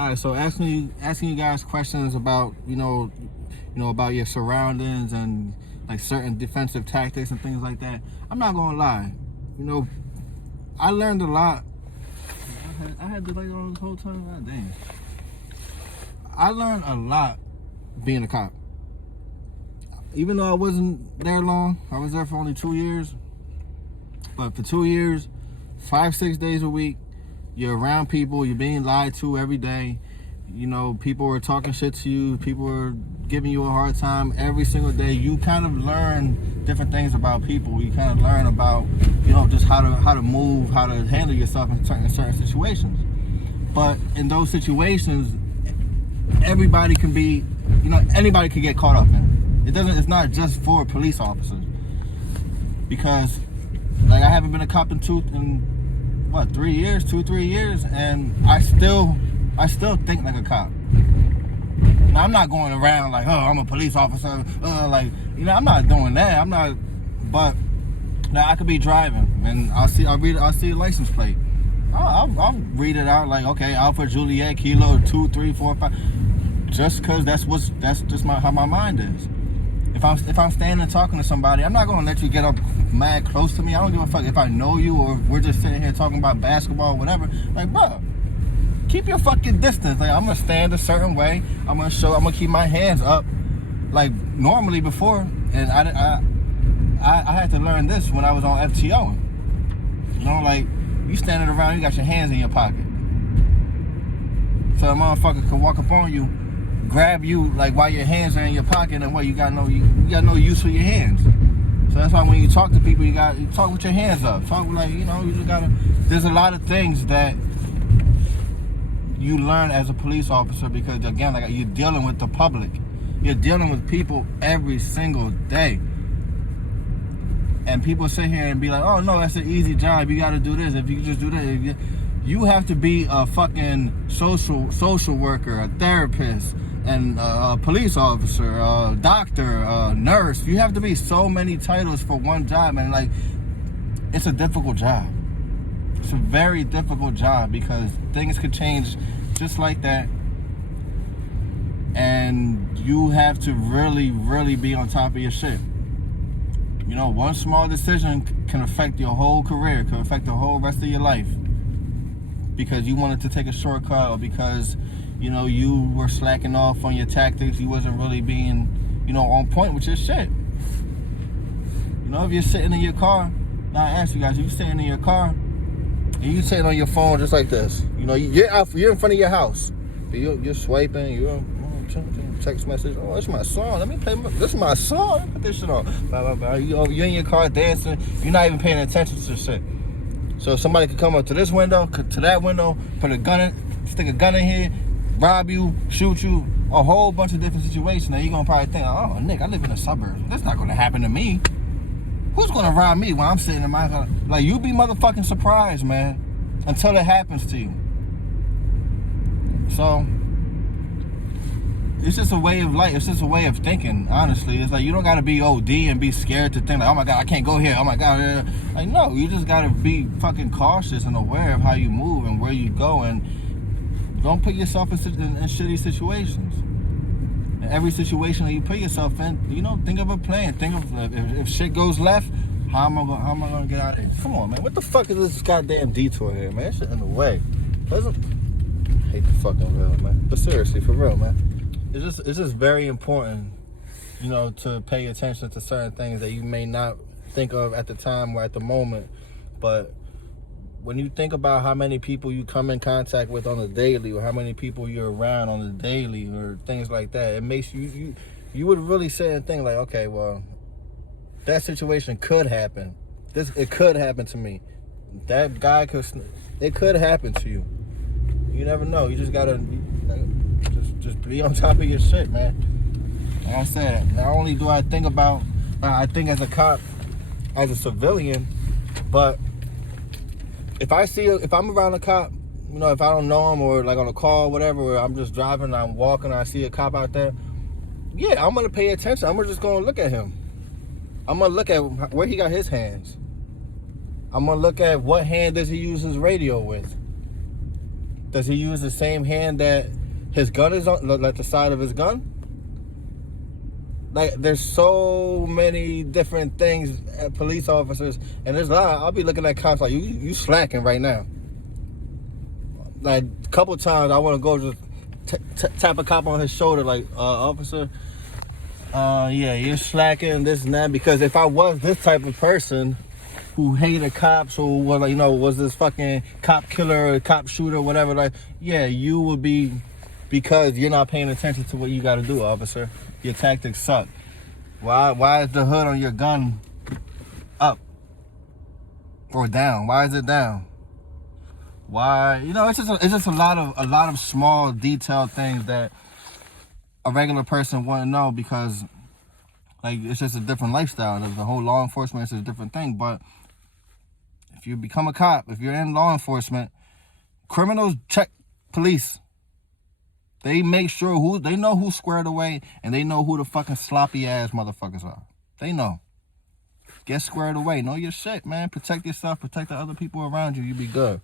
All right, so asking you guys questions about about your surroundings and like certain defensive tactics and things like that. I'm not gonna lie, I learned a lot. I had the light on the whole time. God damn. I learned a lot being a cop. Even though I wasn't there long, I was there for only 2 years. But for 2 years, 5-6 days a week, you're around people, you're being lied to every day. People are talking shit to you, people are giving you a hard time every single day. You kind of learn different things about people. You kind of learn about, just how to move, how to handle yourself in certain situations. But in those situations, everybody can be, anybody can get caught up in it. It's not just for police officers. Because, like, I haven't been a cop in 3 years, and I still think like a cop. Now, I'm not going around like, oh, I'm a police officer, I'm not doing that. But now I could be driving, and I'll see a license plate. I'll read it out like, okay, Alpha Juliet Kilo 2 3 4 5, just because that's just how my mind is. If I'm standing and talking to somebody, I'm not gonna let you get up mad close to me. I don't give a fuck if I know you or if we're just sitting here talking about basketball or whatever. Like, bro, keep your fucking distance. Like, I'm gonna stand a certain way. I'm gonna keep my hands up like normally before. And I had to learn this when I was on FTO. Like, you standing around, you got your hands in your pocket. So a motherfucker can walk up on you, grab you like while your hands are in your pocket, and you got no use for your hands. So that's why when you talk to people, you talk with your hands up. Talk like, you just gotta. There's a lot of things that you learn as a police officer because, again, like, you're dealing with the public. You're dealing with people every single day. And people sit here and be like, oh no, that's an easy job. You gotta do this. If you just do that, you have to be a fucking social worker, a therapist, and a police officer, a doctor, a nurse. You have to be so many titles for one job, and like, it's a difficult job. It's a very difficult job because things could change just like that, and you have to really, really be on top of your shit. One small decision can affect your whole career, can affect the whole rest of your life, because you wanted to take a shortcut, or because you were slacking off on your tactics. You wasn't really being, on point with your shit. If you're sitting in your car, now I ask you guys, if you're sitting in your car and you sitting on your phone just like this, you're in front of your house, you're swiping, you're text message. Oh, it's my song. Let me play. This is my song. Let me put this shit on. Blah, blah, blah. You're in your car dancing. You're not even paying attention to shit. So somebody could come up to this window, to that window, stick a gun in here, rob you, shoot you, a whole bunch of different situations. Now you're gonna probably think, oh, Nick, I live in the suburbs. That's not gonna happen to me. Who's gonna rob me when I'm sitting in my car? Like, you be motherfucking surprised, man, until it happens to you. So it's just a way of life. It's just a way of thinking, honestly. It's like, you don't gotta be OD and be scared to think like, oh my God, I can't go here. Oh my God. Like, no, you just gotta be fucking cautious and aware of how you move and where you go, and don't put yourself in shitty situations. In every situation that you put yourself in, think of a plan. Think of, if shit goes left, how am I gonna get out of here? Come on, man. What the fuck is this goddamn detour here, man? That shit in the way. I hate the fucking real, man. But seriously, for real, man. It's just very important, to pay attention to certain things that you may not think of at the time or at the moment. But when you think about how many people you come in contact with on the daily, or how many people you're around on the daily, or things like that, it makes you would really sit and think like, okay, well, that situation could happen. It could happen to me. That guy it could happen to you. You never know. You just gotta just be on top of your shit, man. Like I said, not only do I think about, I think as a cop, as a civilian, but if I'm around a cop, if I don't know him, or like on a call, or whatever, or I'm just driving, I'm walking, and I see a cop out there, yeah, I'm gonna pay attention. I'm just gonna look at him. I'm gonna look at where he got his hands. I'm gonna look at what hand does he use his radio with. Does he use the same hand that his gun is on, like the side of his gun? Like, there's so many different things at police officers, and there's a lot. I'll be looking at cops like, you slacking right now. Like, a couple times I want to go just tap a cop on his shoulder, like, officer, yeah, you're slacking, this and that. Because if I was this type of person who hated cops, who was, like, was this fucking cop killer, cop shooter, whatever, like, yeah, you would be, because you're not paying attention to what you got to do, officer. Your tactics suck. Why is the hood on your gun up or down? Why is it down? Why? It's just a lot of small detailed things that a regular person wouldn't know, because, like, it's just a different lifestyle. The whole law enforcement is a different thing. But if you become a cop, if you're in law enforcement, criminals check police. They make sure they know who's squared away, and they know who the fucking sloppy ass motherfuckers are. They know. Get squared away. Know your shit, man. Protect yourself. Protect the other people around you. You be good.